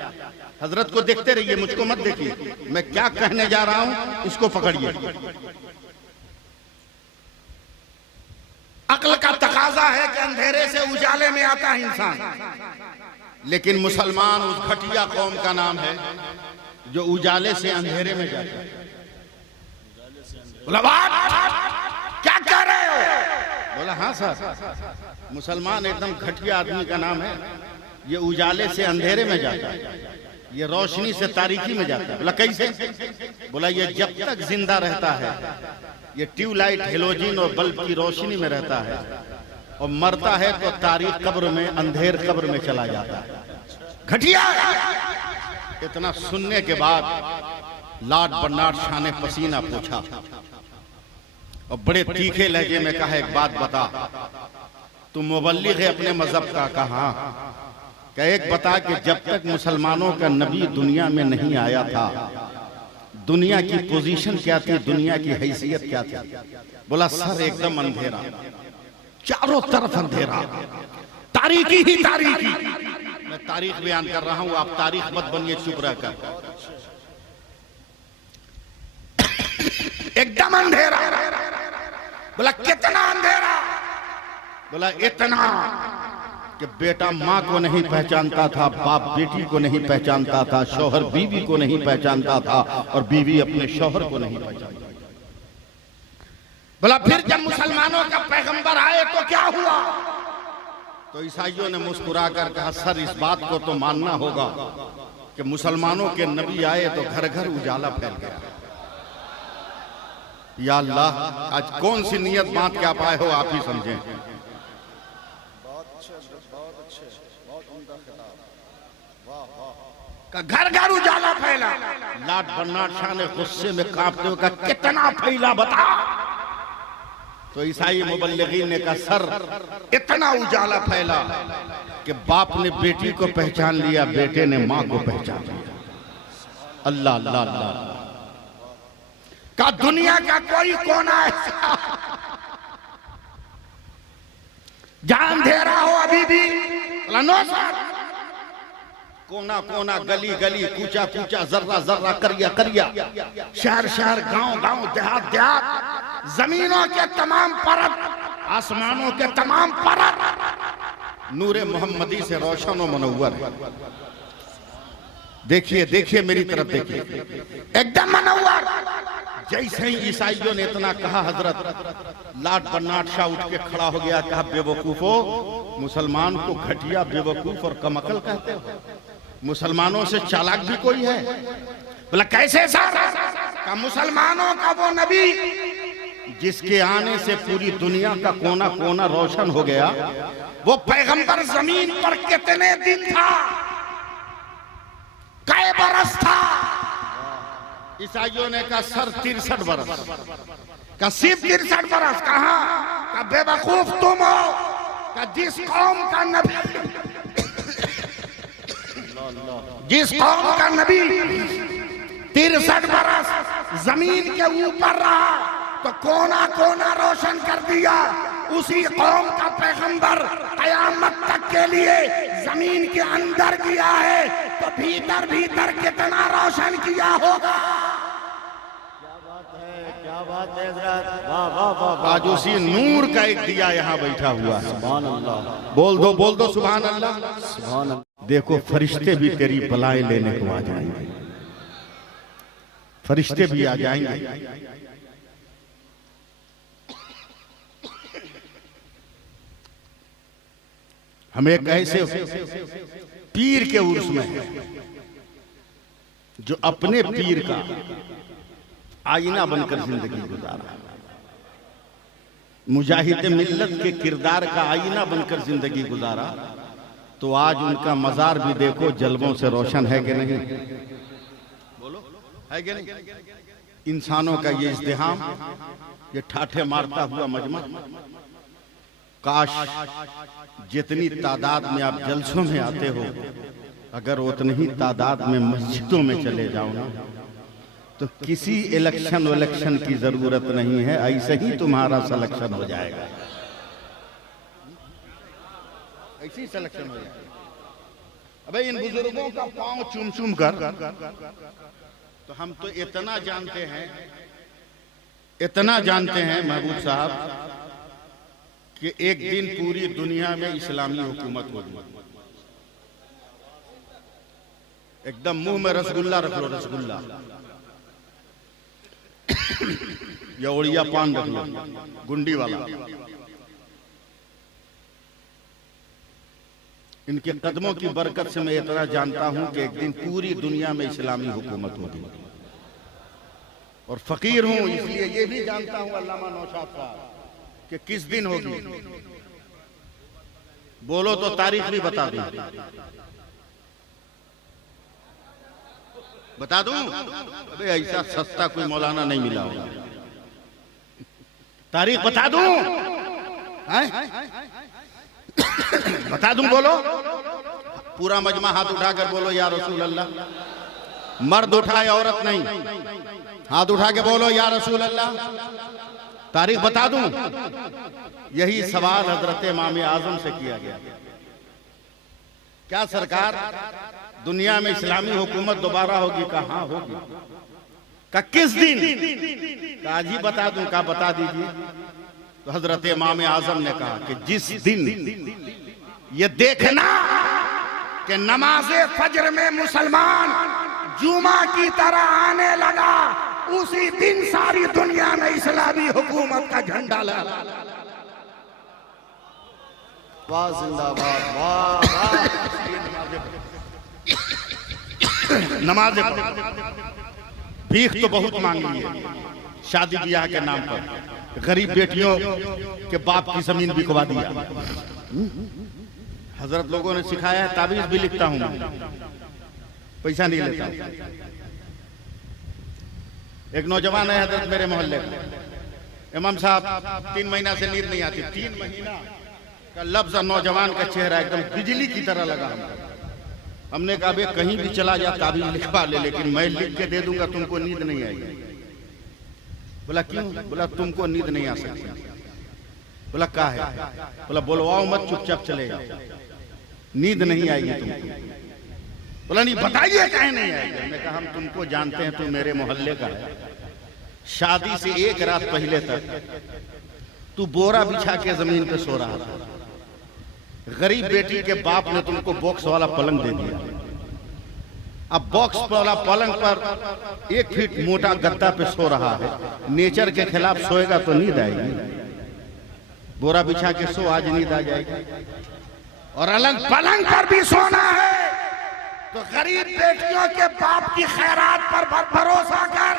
हजरत को देखते रहिए, मुझको मत देखिए, मैं क्या कहने जा रहा हूं इसको पकड़िए। अक्ल का तकाजा है कि अंधेरे से उजाले में आता है इंसान, लेकिन मुसलमान उस घटिया कौम का नाम है जो उजाले से अंधेरे में जाता है। बोला, क्या कह रहे हो? बोला, हाँ सर, मुसलमान एकदम घटिया आदमी का नाम है, ये उजाले से अंधेरे में जाता है, ये रोशनी से तारीकी में जाता है। बोला कैसे? बोला, ये जब तक जिंदा रहता है ये ट्यूबलाइट, हेलोजिन और बल्ब की रोशनी में रहता है, और मरता है तो तारीक कब्र में, अंधेर कब्र में चला जाता है। घटिया। इतना सुनने के बाद लॉर्ड बर्नार्ड शॉ ने पसीना पोंछा और बड़े तीखे लहजे में कहा, एक बात बता, तू मुबल्लिग है अपने मजहब का? कहा, एक बता कि जब तक मुसलमानों का नबी दुनिया में नहीं आया था, दुनिया की पोजीशन क्या थी, दुनिया की हैसियत क्या थी? बोला, सर एकदम अंधेरा, चारों तरफ अंधेरा, तारीकी ही तारीकी। मैं तारीख बयान कर रहा हूं, आप तारीख मत बनिए, चुप रहकर। एकदम अंधेरा। बोला, कितना अंधेरा? बोला, इतना कि बेटा माँ को नहीं पहचानता था, बाप बेटी को नहीं पहचानता था, शौहर बीवी को नहीं पहचानता था, और बीवी अपने शौहर को नहीं पहचानता। बोला, फिर जब मुसलमानों का पैगंबर आए तो क्या हुआ? तो ईसाइयों ने मुस्कुराकर कहा, सर इस बात को तो मानना होगा कि मुसलमानों के नबी आए तो घर घर उजाला फैल गया। या अल्लाह, आज कौन सी नियत बांध के आप आए हो, आप ही समझें। घर घर उजाला फैला। लॉर्ड बर्नार्ड शॉ ने गुस्से में कांपते हुए कहा, कितना फैला बता? तो ईसाई मुबल्लिगीन ने कहा, सर इतना उजाला फैला कि बाप ने बेटी को पहचान लिया, बेटे ने मां को पहचान लिया। अल्लाह अल्लाह अल्लाह। का दुनिया का कोई कोना ऐसा जहां अंधेरा हो अभी भी? नो सर, कोना कोना, गली गली, कूचा कूचा, जर्रा जर्रा, करिया करिया, शहर शहर, गांव गांव, देहात देहात, जमीनों के तमाम परत, आसमानों के तमाम परत नूरे मोहम्मदी से रोशन और मनव्वर है। देखिए देखिए, मेरी तरफ देखिए, एकदम मनव्वर। जैसे ही ईसाइयों ने इतना कहा, हजरत लॉर्ड बर्नार्ड शॉ उठ के खड़ा हो गया। कहा, बेवकूफो, मुसलमान को घटिया, बेवकूफ और कमअकल कहते हो? मुसलमानों से चालाक भी कोई है? बोला, कैसे सर? का मुसलमानों का वो नबी जिसके आने से पूरी दुनिया का कोना कोना रोशन हो गया, वो पैगंबर जमीन पर कितने दिन था, कै बरस था? ईसाइयों ने कहा, सर 63 बरस। का सिर्फ 63 बरस? कहा? का बेवकूफ तुम हो? का जिस कौम का नबी, जिस कौम का नबी 63 बरस जमीन के ऊपर रहा तो कोना कोना रोशन कर दिया, उसी कौम का पैगंबर कयामत तक के लिए जमीन के अंदर किया है तो भीतर भीतर कितना रोशन किया होगा। क्या बात है हजरत, वाह वाह वाह। आज उसी नूर का एक दिया यहाँ बैठा हुआ है। सुभान अल्लाह, बोल दो सुभान अल्लाह। सुभान अल्लाह। देखो फरिश्ते भी तेरी बलाएं लेने को आ जाएंगे, फरिश्ते भी आ जाएंगे। हम एक ऐसे पीर के उर्स में हैं जो अपने पीर का आईना बनकर जिंदगी गुजारा, मुजाहिद मिल्लत के किरदार का आईना बनकर जिंदगी गुजारा। तो आज उनका मजार भी देखो जलवों से रोशन है कि नहीं, बोलो है कि नहीं। इंसानों का ये इज़्दिहाम, ये ठाठे मारता हुआ मजमा, काश जितनी तादाद में आप जलसों में आते हो अगर उतनी ही तादाद में मस्जिदों में चले जाओ ना तो किसी इलेक्शन की जरूरत नहीं है, ऐसे ही तुम्हारा सिलेक्शन हो जाएगा, ऐसे ही सिलेक्शन हो जाएगा। अबे इन बुजुर्गों का पांव चूम चूम कर तो हम तो इतना जानते हैं महबूब साहब कि एक दिन पूरी दुनिया में इस्लामी हुकूमत होगी। एकदम मुंह में रसगुल्ला रख लो, रसगुल्ला या ओड़िया पान रख लो, गुंडी वाला। इनके कदमों की बरकत से मैं इतना जानता हूं कि एक दिन पूरी दुनिया में इस्लामी हुकूमत होगी। और फकीर हूं इसलिए ये भी जानता हूं अल्लामा नौशाद साहब कि किस दिन होगी। बोलो तो तारीख भी बता दूं, बता दूं। अबे ऐसा सस्ता कोई मौलाना नहीं मिला होगा, तारीख बता दूं, बता दूं। बोलो पूरा मजमा हाथ उठाकर बोलो या रसूल अल्लाह। मर्द उठाए औरत नहीं, हाथ उठा के बोलो या रसूल अल्लाह। तारीख बता दूं। यही सवाल हजरत इमाम आजम से किया गया, क्या सरकार दुनिया में इस्लामी हुकूमत दोबारा होगी? कहाँ होगी? का किस दिन? का आज ही बता दूं? का बता दीजिए। तो हजरत इमाम आजम ने कहा कि जिस दिन ये देखना कि नमाज़े फज्र में मुसलमान जुमा की तरह आने लगा, उसी दिन सारी दुनिया में इस्लामी हुकूमत का झंडा लगा। वाह जिंदाबाद, वाह। नमाज भीख तो बहुत मांगी है शादी ब्याह के नाम पर, गरीब बेटियों के बाप की जमीन बिकवा दिया। हजरत लोगों ने सिखाया है, ताबीज भी लिखता हूं, पैसा नहीं लेता। एक नौजवान है हजरत मेरे मोहल्ले का, इमाम साहब 3 महीना से नींद नहीं आती। 3 महीना का लफ्ज नौजवान का चेहरा एकदम बिजली की तरह लगा। हमने कहा बे कहीं भी चला जा ताबीज लिखवा ले, लेकिन मैं लिख के दे दूंगा, तुमको नींद नहीं आएगी। बोला क्यों? बोला तुमको नींद नहीं आ सकती। बोला क्या है? बोला बोलवाओ मत, चुपचाप चले जाओ, नींद नहीं आएगी तुमको। बोला नहीं बताइए काहे नहीं आएगी। हमने कहा हम तुमको जानते हैं, तू मेरे मोहल्ले का है, शादी से 1 रात पहले तक तू बोरा बिछा के जमीन पे सो रहा था। गरीब बेटी के बाप ने तुमको बॉक्स वाला पलंग दे दिया। अब बॉक्स वाला पलंग पर 1 फीट मोटा गद्दा पे सो रहा है, नेचर के खिलाफ सोएगा तो नींद आएगी। बोरा बिछा के सो, आज नींद आ जाएगी। और अलग पलंग पर भी सोना है तो गरीब बेटियों के बाप की खैरात पर भरोसा कर,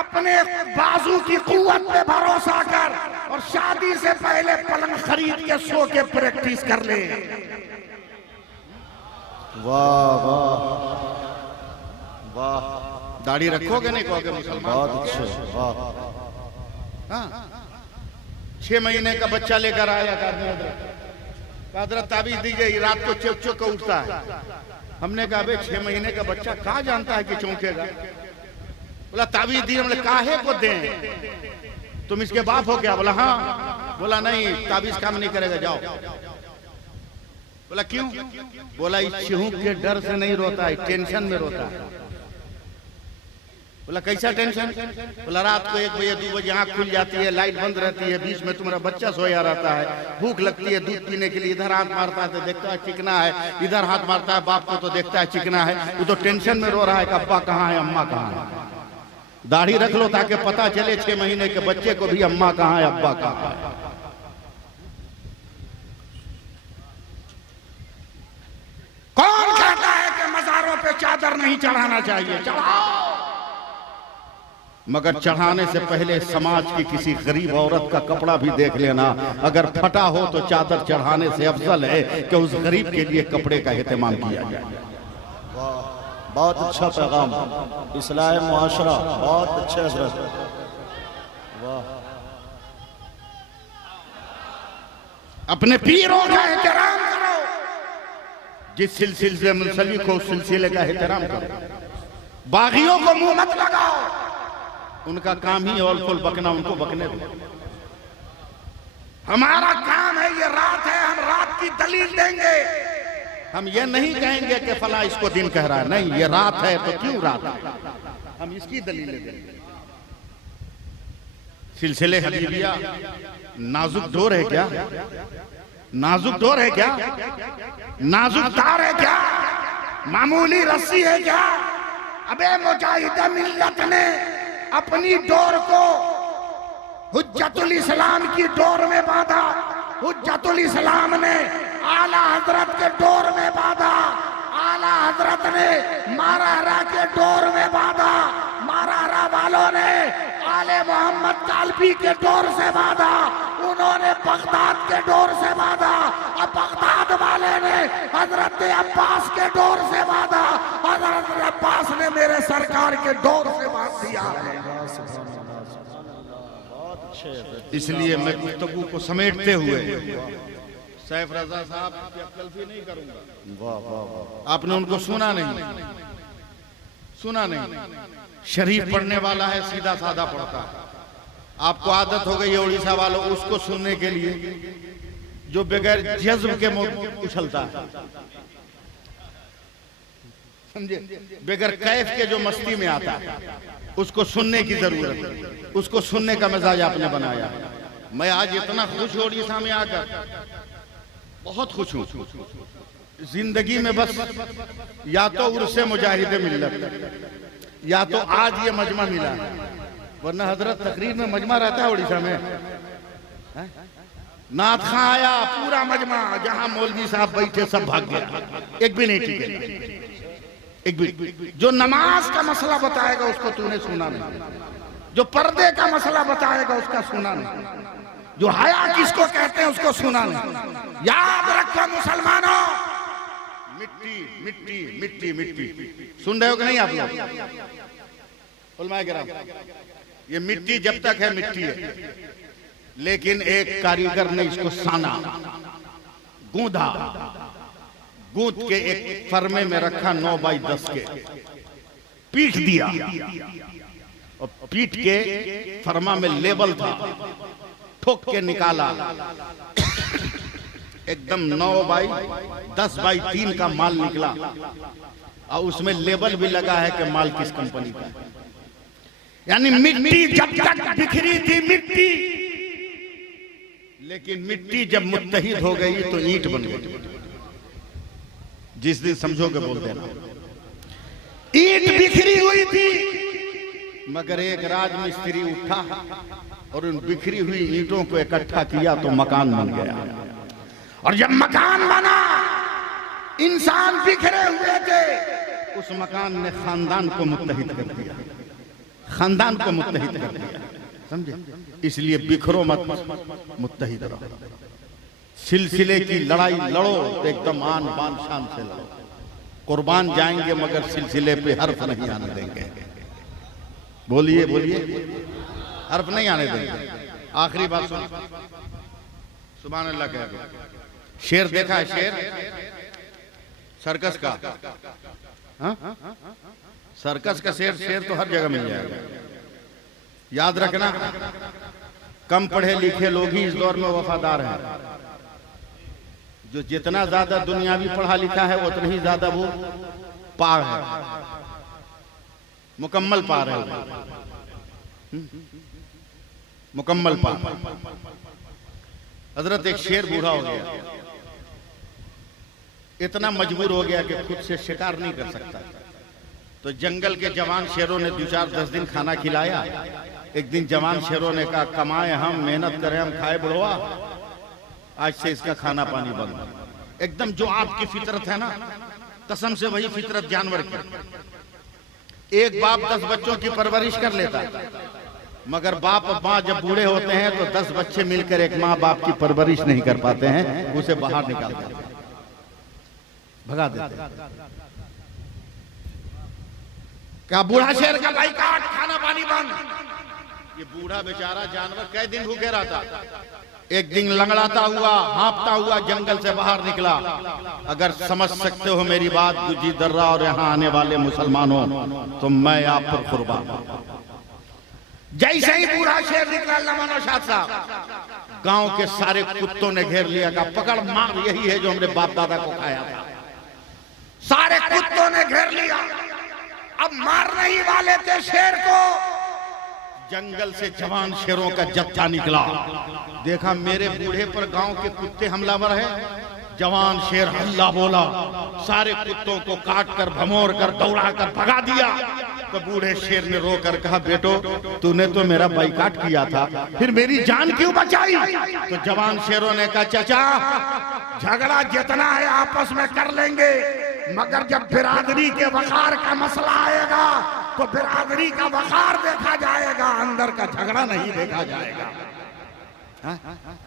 अपने बाजू की कुव्वत पे भरोसा कर, और शादी से पहले पलंग खरीद के सो के प्रैक्टिस कर ले। वाह वाह वाह। दाढ़ी रखोगे नहीं कहोगे मुसलमान? बहुत अच्छे, वाह। हाँ, 6 महीने का बच्चा लेकर आया हजरत ताबीज दी गई, रात को चौक चौक उठता है। हमने कहा बे 6 महीने का बच्चा कहाँ जानता है कि चौंकेगा? बोला ताबीज दी, हमने काहे को दें? तुम इसके बाप हो क्या? बोला हाँ। बोला नहीं, ताबीज काम नहीं करेगा, जाओ। बोला क्यों? बोला इस चिहूक के डर से नहीं रोता है, टेंशन में रोता है। बोला कैसा टेंशन? बोला रात को 1 बजे 2 बजे आँख खुल जाती है, लाइट बंद रहती है, बीच में तुम्हारा बच्चा सोया रहता है, भूख लगती है दूध पीने के लिए, इधर हाथ मारता है तो देखता है चिकना है, इधर हाथ मारता है बाप को तो देखता है चिकना है। वो तो टेंशन में रो रहा है कि अब्बा कहाँ है, अम्मा कहाँ है। दाढ़ी रख लो ताकि पता चले 6 महीने के बच्चे को भी अम्मा कहाँ है, अब्बा कहाँ है। कौन कहता है कि मज़ारों पे चादर नहीं चढ़ाना चाहिए? चढ़ाओ, मगर चढ़ाने से पहले समाज की किसी गरीब औरत का कपड़ा भी देख लेना। अगर फटा हो तो चादर चढ़ाने से अफजल है कि उस गरीब के लिए कपड़े का एहतमाम किया जाए। बहुत अच्छा पैगाम, इस्लाह मुआशरा, बहुत अच्छे हजरत। वाह। अपने पीरों का एहतराम करो, जिस सिलसिले से मुंसलिक हो उस सिलसिले का एहतराम करो। बागियों को मुंह मत लगाओ, उनका काम ही और फुल बकना, उनको बकने दो। हमारा काम है, ये रात है, हम रात की दलील देंगे। हम ये नहीं कहेंगे कि फला इसको दिन कह रहा है, नहीं, ये रात है तो क्यों रात है, हम इसकी दलील देंगे। सिलसिले हबीबिया नाजुक डोर है क्या? नाजुक डोर है क्या? नाजुक तार है क्या? मामूली रस्सी है क्या? अबे मुजाहिद मिल्लत ने अपनी डोर को हुज्जतुल इस्लाम की डोर में बांधा, हुज्जतुल इस्लाम ने आला हजरत के डोर में बांधा, आला हजरत ने मारारा के डोर में बांधा, मारारा वालों ने आले मोहम्मद तालबी के डोर से बांधा, उन्होंने बगदाद के डोर से बांधा, अब बगदाद वाले ने हजरत अब्बास के डोर से बांधा, हजरत अब्बास ने मेरे सरकार के डोर से बांध दिया है। इसलिए मैं गुफ्तगू को समेटते हुए सैफ रजा साहब की तलफी नहीं करूंगा। आपने उनको सुना नहीं, सुना नहीं। शरीफ पढ़ने वाला है, सीधा साधा पढ़ता है। आपको आदत हो गई है उड़ीसा वालों उसको सुनने के लिए जो बगैर जज्ब के उछलता है, समझे, बगैर कैफ के जो मस्ती में आता है, उसको सुनने की जरूरत है। उसको सुनने का मिजाज आपने बनाया। मैं आज इतना खुश हूं उड़ीसा में आकर, बहुत खुश हूं। जिंदगी में बस या तो उर्से मुजाहिदे मिल्लत, या तो आज ये मजमा मिला, वरना हजरत तकरीर में मजमा रहता है उड़ीसा में। नाथ खां आया, पूरा मजमा, जहां मौलवी साहब बैठे सब भाग गया, एक भी नहीं टिके, एक भी। जो नमाज का मसला बताएगा उसको तूने सुना नहीं, जो पर्दे का मसला बताएगा उसका सुना नहीं, जो हया किसको कहते हैं उसको सुना नहीं। याद रखो मुसलमानों, मिट्टी मिट्टी मिट्टी मिट्टी, सुन रहे हो कि नहीं आप लोग? उलमाए किराम, ये मिट्टी जब तक है मिट्टी है, लेकिन एक कारीगर ने इसको साना, गूंदा, गूंद के एक फरमे में रखा 9 बाई 10 के, पीट दिया, और पीट के फरमा में लेबल था, ठोक के निकाला, एकदम 9 बाई 10 बाई 3 का माल निकला, और उसमें लेबल भी लगा है कि माल किस कंपनी का। यानी मिट्टी जब तक बिखरी थी मिट्टी, लेकिन मिट्टी जब मुत्तहिद हो गई तो ईंट बन गई। जिस दिन समझोगे बोल देना। ईंट बिखरी हुई थी, मगर एक राजमिस्त्री उठा और उन बिखरी हुई ईंटों को इकट्ठा किया तो मकान बन गया। और जब मकान बना, इंसान बिखरे हुए थे, उस मकान ने खानदान को मुत्तहिद कर दिया, खानदान को मुत्तहिद कर दिया, समझे? इसलिए बिखरो मत, मुत्तहिद रहो। सिलसिले की लड़ाई लड़ो तो एकदम आन बान शान से लड़ो। कुर्बान जाएंगे मगर सिलसिले पे हर्फ नहीं आने देंगे। बोलिए बोलिए, हर्फ नहीं आने देंगे। आखिरी बात सुन, सुभान अल्लाह कह। शेर देखा है? शेर सर्कस का, हाँ? सर्कस का शेर, शेर तो हर जगह मिल जाएगा, याद रखना। कम पढ़े लिखे लोग ही इस दौर में वफादार हैं। जो जितना ज्यादा दुनियावी पढ़ा लिखा है उतना ही ज्यादा वो पार है, मुकम्मल पार है, मुकम्मल पार। हजरत एक शेर बूढ़ा हो गया, इतना मजबूर हो गया कि खुद से शिकार नहीं कर सकता, तो जंगल के जवान शेरों ने 2-4-10 दिन खाना खिलाया। एक दिन जवान शेरों ने कहा कमाए हम, मेहनत करें हम, खाए बुढ़वा, आज से इसका खाना पानी बंद। एकदम जो आपकी फितरत है ना, कसम से वही फितरत जानवर की। एक बाप 10 बच्चों की परवरिश कर लेता, मगर बाप और माँ जब बूढ़े होते हैं तो 10 बच्चे मिलकर एक माँ बाप की परवरिश नहीं कर पाते हैं, उसे बाहर निकाल देते हैं, भगा देते हैं। क्या बूढ़ा शेर का भाई काट, खाना पानी बंद। ये बूढ़ा बेचारा जानवर कई दिन भूखे रहा था, एक दिन लंगड़ाता हुआ, हाँपता हुआ जंगल से बाहर निकला। अगर समझ सकते हो मेरी बात गुजी दर्रा और यहाँ आने वाले मुसलमानों, तो मैं आप पर कुर्बान। जैसे ही बूढ़ा शेर निकला लमानो शाह साहब, गांव के सारे कुत्तों ने घेर लिया, कहा पकड़ मार, यही है जो हमारे बाप दादा को खाया था। सारे कुत्तों ने घेर लिया, अब मारने ही वाले थे शेर को। जंगल से जवान शेरों का जत्था निकला, देखा मेरे बूढ़े पर गांव के कुत्ते हमलावर हैं। जवान शेर हल्ला बोला, सारे कुत्तों को काट कर भमोर कर दौड़ा कर भगा दिया। तो बूढ़े शेर ने रोकर कहा बेटो तूने तो मेरा बाइकाट किया था, फिर मेरी जान क्यों बचाई? तो जवान शेरों ने कहा चाचा झगड़ा जितना है आपस में कर लेंगे, मगर जब बिरादरी के वकार का मसला आएगा तो बिरादरी का वकार देखा जाएगा, अंदर का झगड़ा नहीं देखा जाएगा।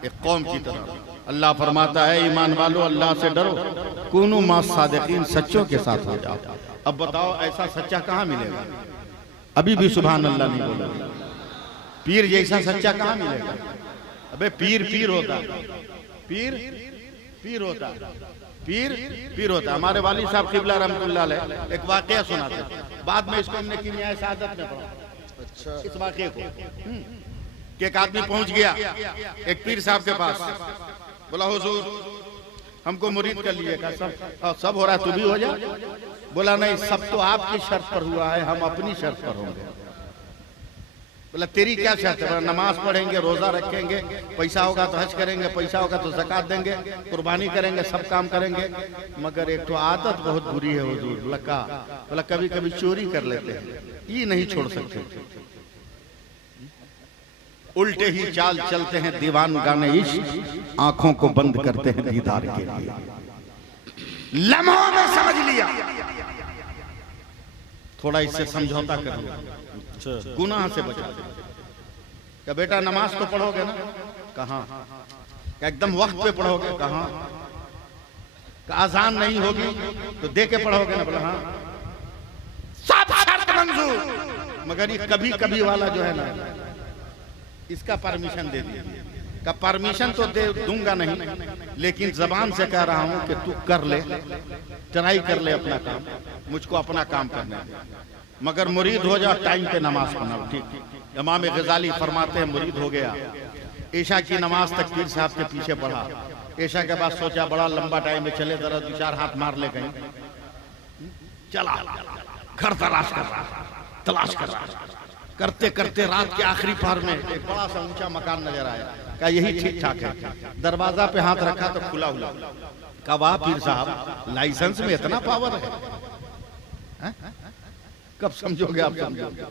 एक कौम की तरह अल्लाह फरमाता है ईमान वालों अल्लाह से डरो, कुनू मा सादिकीन, सच्चों के साथ हो जाओ। अब बताओ ऐसा सच्चा कहाँ मिलेगा? अभी भी सुभान अल्लाह नहीं बोला। पीर जैसा सच्चा कहाँ मिलेगा? अबे पीर पीर होता, पीर पीर होता, पीर पीर होता। हमारे वाली साहब किबला रहमतुल्लाह अलैह एक वाकया सुनाते, बाद में इसको हमने कीमिया सादत में पढ़ा। अच्छा, इस वाकये को कि एक आदमी पहुंच गया एक पीर साहब के पास, बोला हुजूर हमको मुरीद कर लिए। कहा सब हो रहा है, तू भी हो जा। बोला नहीं, सब तो आपकी शर्त पर हुआ है, हम अपनी शर्त पर होंगे। बोला तेरी क्या शर्त है? नमाज पढ़ेंगे, रोजा रखेंगे, पैसा होगा तो हज करेंगे, पैसा होगा तो ज़कात देंगे, कुर्बानी करेंगे, सब काम करेंगे, मगर एक तो आदत बहुत बुरी है हुजूर। बोला कभी कभी चोरी कर लेते हैं, ये नहीं छोड़ सकते। उल्टे ही चाल चलते हैं दीवान गाने इश्क, आंखों को बंद करते हैं दीदार के लिए। लम्हों में समझ लिया, थोड़ा इससे समझौता कर लो, गुनाह से बचा। क्या बेटा नमाज तो पढ़ोगे ना? कहाँ? क्या एकदम वक्त पे पढ़ोगे? कहाँ? आजान नहीं होगी तो दे के पढ़ोगे ना? बोला हाँ। सब शर्त मंजूर, मगर ये कभी कभी वाला जो है ना, इसका परमिशन दे दीजिए। का परमिशन तो दे दूंगा नहीं, लेकिन जबान से कह रहा हूं कि तू कर ले, ट्राई कर ले अपना काम, मुझको अपना काम करना है, मगर मुरीद हो जा, टाइम पे नमाज पढ़ना। ठीक। इमाम गजाली फरमाते हैं मुरीद हो गया, ईशा की नमाज तक पीर साहब के पीछे पढ़ा। ईशा के बाद सोचा बड़ा लंबा टाइम है, चले जरा 2-4 हाथ मार ले कहीं। चला घर तलाश कर रहा, करते करते रात के आखिरी पहर में एक बड़ा सा ऊंचा मकान नजर आया। कहा यही ठीक ठाक है। दरवाजा पे हाथ रखा तो खुला हुआ। कहा वाह पीर साहब, लाइसेंस में इतना पावर है? कब समझोगे आप? समझोगे।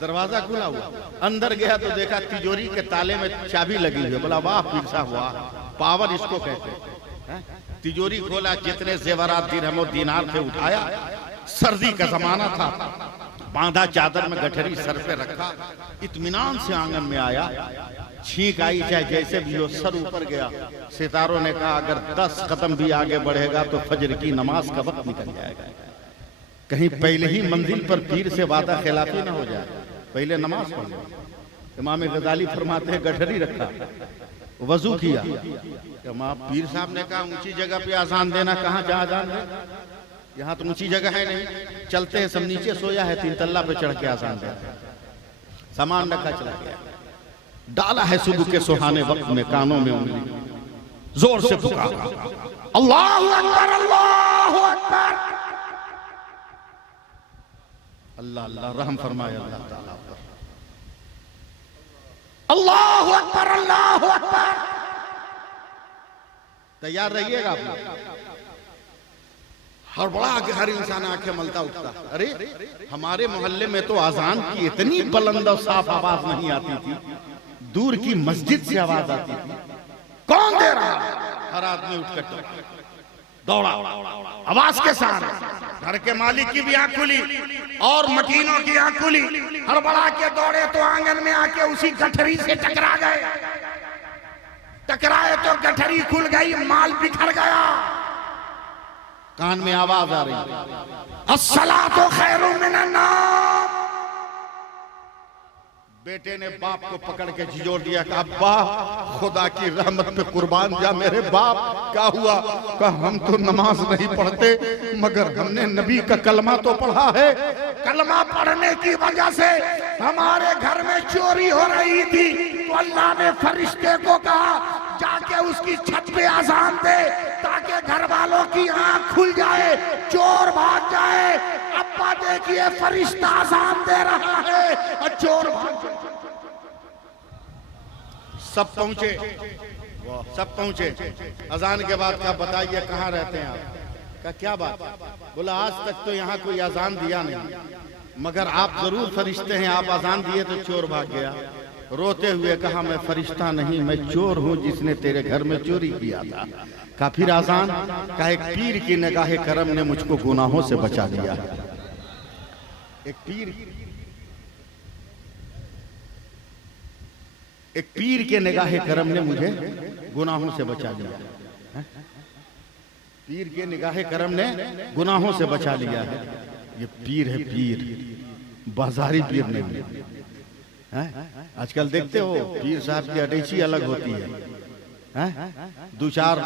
दरवाजा खुला हुआ, अंदर गया तो देखा तिजोरी के ताले में चाबी लगी हुई। बोला वाह पीर साहब वाह, पावर इसको कहते हैं। तिजोरी खोला, जितने जेवरात दिरहम और दीनार थे उठाया। सर्दी का जमाना था, बांधा चादर में गठरी सर पे रखा, इत्मीनान से आंगन में आया। छींक आई चाहे जैसे भी हो, सर ऊपर गया। सितारों ने कहा अगर 10 कदम भी आगे बढ़ेगा तो फजर की नमाज का वक्त निकल जाएगा। कहीं पहले ही मंजिल पर पीर से वादा खिलाफी ना हो जाए, पहले नमाज पढ़ लो। इमाम गजाली फरमाते हैं गठरी रखा, वजू किया। पीर साहब ने कहा ऊंची जगह पे आजान देना, कहाँ जहाँ आजान दे, यहाँ तो ऊंची जगह है नहीं। चलते हैं, सब नीचे सोया है, 3 तल्ला पे चढ़ के आसान देते हैं। सामान रखा चला गया। डाला है सुबह के सुहाने वक्त में कानों में उंगली, जोर से पुकारा अल्लाहु अकबर अल्लाहु अकबर। अल्लाह अल्लाह रहम फरमाए अल्लाह ताला पर। अल्लाहु अकबर अल्लाहु अकबर। तैयार रहिएगा आप लोग। हड़बड़ा के हर इंसान आंखें मलता उठता, अरे हमारे मोहल्ले में तो अजान की इतनी बुलंद और साफ आवाज नहीं आती थी, दूर की मस्जिद से आवाज आती थी। कौन दे रहा? हर आदमी उठकर दौड़ा आवाज के साथ। घर के मालिक की भी आंख खुली और मकीनों की आंख खुली। हड़बड़ा के दौड़े तो आंगन में आके उसी गठरी से टकरा गए। टकराए तो गठरी खुल गई, माल बिखर गया। कान में आवाज आ रही अस्सलातु खैरुम मिनन नौम। बेटे ने बाप को पकड़ के झिझोड़ दिया कि अब्बा खुदा की रहमत पे कुर्बान जा मेरे बाप। क्या हुआ? कहा हम तो नमाज नहीं पढ़ते मगर हमने नबी का कलमा तो पढ़ा है। कलमा पढ़ने की वजह से हमारे घर में चोरी हो रही थी, तो अल्लाह ने फरिश्ते को कहा जाके उसकी छत पे आजान दे ताकि घर वालों की आंख खुल जाए, चोर भाग जाए। अब्बा देखिए फरिश्ता आजान दे रहा है और चोर भाग। सब पहुंचे, सब पहुंचे। अजान के बाद क्या बताइए कहाँ रहते हैं आप? क्या क्या बात? बोला आज तक तो यहाँ कोई अजान दिया नहीं, मगर आप जरूर फरिश्ते हैं, आप अजान दिए तो चोर भाग गया। रोते हुए कहा मैं फरिश्ता नहीं, मैं चोर हूँ जिसने तेरे घर में चोरी किया था। का फिर आजान? का एक पीर की निगाहे करम ने मुझको गुनाहों से बचा लिया। एक पीर के निगाहे करम ने मुझे गुनाहों से बचा लिया। पीर के निगाहे करम ने गुनाहों से बचा लिया है। ये पीर है, पीर, बाजारी पीर नहीं है। आजकल देखते हो पीर साहब की अटैची अलग होती है, दो चार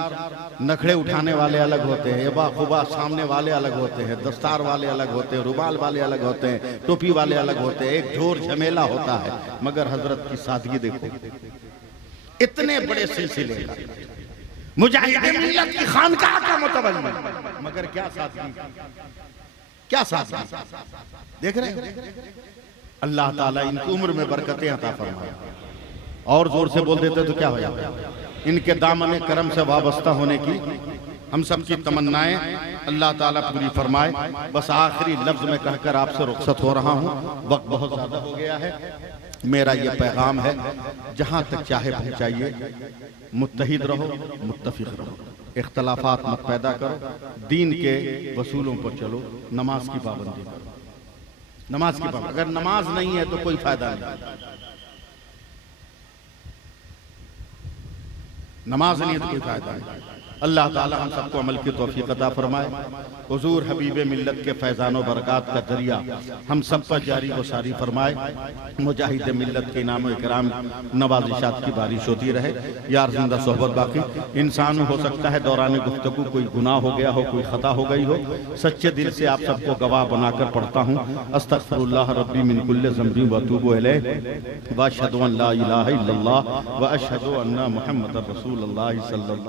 नखड़े उठाने वाले अलग होते हैं, एबा खुबा सामने वाले अलग होते हैं, दस्तार वाले अलग होते हैं, रुमाल वाले अलग होते हैं, टोपी वाले अलग होते हैं, एक ढोर झमेला होता है। मगर हजरत की सादगी देखो, इतने बड़े सिलसिले मुजाहिदे मिल्लत की खानकाह का मुतवल्ली, मगर क्या सादगी, क्या सादगी देख रहे हैं। अल्लाह ताला इनकी उम्र में बरकतें अता फरमाए। और जोर से बोल देते तो क्या हो जाता? इनके दामन करम से वाबस्ता होने की हम सब की तमन्नाएं अल्लाह ताला पूरी फरमाए। बस आखिरी लफ्ज में कहकर आपसे रुखसत हो रहा हूँ, वक्त बहुत ज्यादा हो गया है। मेरा ये पैगाम है, जहाँ तक चाहे पहुँचाइए, मुत्तहिद रहो, मुत्तफिक रहो, इख्तलाफात मत पैदा करो, दीन के वसूलों पर चलो, नमाज की पाबंदी करो। नमाज की पाबंदी, अगर नमाज नहीं है तो कोई फायदा नहीं। नमाज नहीं है तो कोई फायदा नहीं। अल्लाह ताला हम सबको अमल की तौफीक अता फरमाए। हुजूर हबीब मिल्लत के फैजानो बरक़ात का दरिया हम सब पर जारी व सारी फरमाए। मुजाहिद मिल्लत के इनाम इकराम नवाजिशात की बारिश होती रहे। यार जिंदा सोहबत बाकी। इंसान हो सकता है दौरान गुफ्तगू कोई गुनाह हो गया हो, कोई खता हो गई हो, सच्चे दिल से आप सबको गवाह बनाकर पढ़ता हूँ। अस्तगफिरुल्लाह रब्बी मिन कुल्लि ज़ंबि व अतूबु इलैहि व अशहदु अन ला इलाहा इल्लल्लाह व अशहदु अन्ना मुहम्मदर रसूलुल्लाह सल्लल्लाहु